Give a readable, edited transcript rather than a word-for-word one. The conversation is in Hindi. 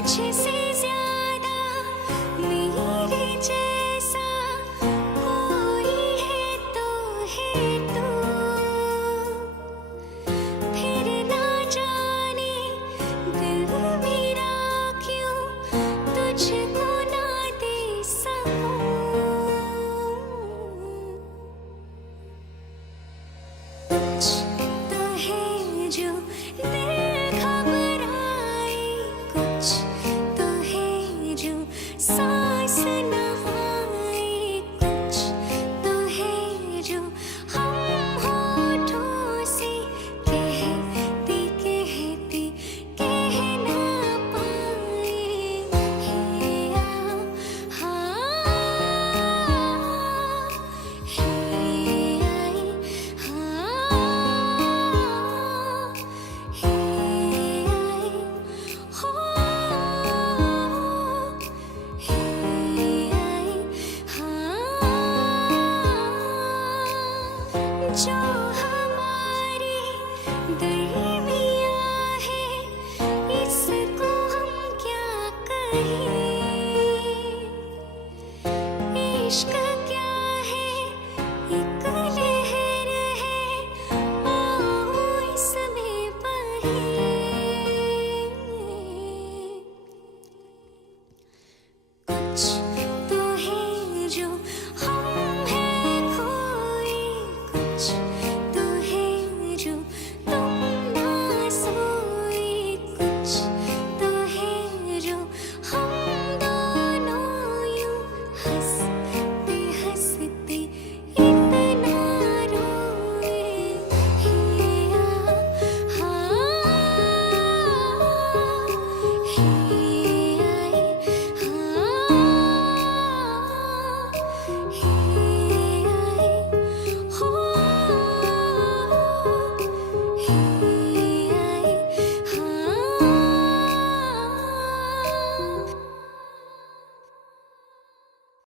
मुझसे ज्यादा मेरे जैसा कोई है तो है तू। फिर ना जाने दिल मेरा क्यों तुझको ना दे सकूं। कुछ तो है जो दिल घबराए, कुछ तो है जो सांस न आए, कुछ तो है जो हम होठों से कहते कहते कह ना पाए। हे हाँ हे आई हाँ हे आई हो हे आई हाँ। जो हमारे दरमियाँ है इसको हम क्या कहें।